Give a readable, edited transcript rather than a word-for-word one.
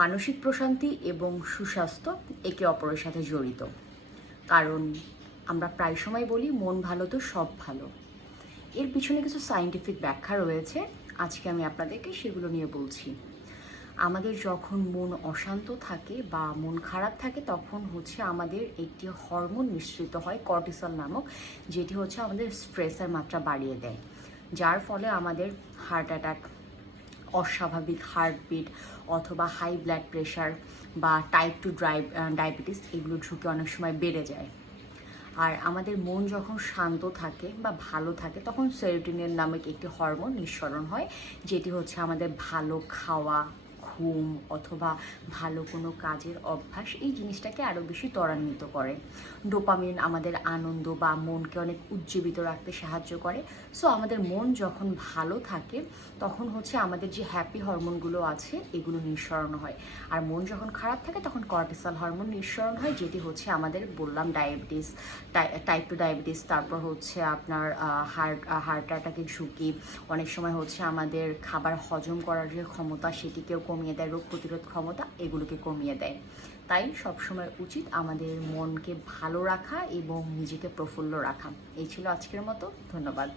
মানসিক প্রশান্তি এবং সুস্বাস্থ্য একে অপরের সাথে জড়িত। কারণ আমরা প্রায় সময় বলি মন ভালো তো সব ভালো। এর পিছনে কিছু সায়েন্টিফিক ব্যাখ্যা রয়েছে, আজকে আমি আপনাদেরকে সেগুলো নিয়ে বলছি। আমাদের যখন মন অশান্ত থাকে বা মন খারাপ থাকে তখন হচ্ছে আমাদের একটি হরমোন নিঃসৃত হয় কর্টিসল নামক, যেটি হচ্ছে আমাদের স্ট্রেসের মাত্রা বাড়িয়ে দেয়, যার ফলে আমাদের হার্ট অ্যাটাক, অস্বাভাবিক হার্টবিট অথবা হাই ব্লাড প্রেশার বা টাইপ 2 ডায়াবেটিস এগুলোর ঝুঁকি অনেক সময় বেড়ে যায়। আর আমাদের মন যখন শান্ত থাকে বা ভালো থাকে তখন সেরোটোনিন নামক একটি হরমোন নিঃসরণ হয়, যেটি হচ্ছে আমাদের ভালো খাওয়া, ঘুম অথবা ভালো কোনো কাজের অভ্যাস এই জিনিসটাকে আরও বেশি ত্বরান্বিত করে। ডোপামিন আমাদের আনন্দ বা মনকে অনেক উজ্জীবিত রাখতে সাহায্য করে। সো আমাদের মন যখন ভালো থাকে তখন হচ্ছে আমাদের যে হ্যাপি হরমোনগুলো আছে এগুলো নিঃসরণ হয়। আর মন যখন খারাপ থাকে তখন কর্টিসল হরমোন নিঃসরণ হয়, যেটি হচ্ছে আমাদের বললাম ডায়াবেটিস, টাইপ 2 ডায়াবেটিস, তারপর হচ্ছে আপনার হার্ট অ্যাটাকের ঝুঁকি, অনেক সময় হচ্ছে আমাদের খাবার হজম করার যে ক্ষমতা সেটিকেও কমিয়ে দেয়, রোগ প্রতিরোধ ক্ষমতা এগুলোকে কমিয়ে দেয়। তাই সবসময় উচিত আমাদের মনকে ভালো রাখা এবং নিজেকে প্রফুল্ল রাখা। এই ছিল আজকের মতো, ধন্যবাদ।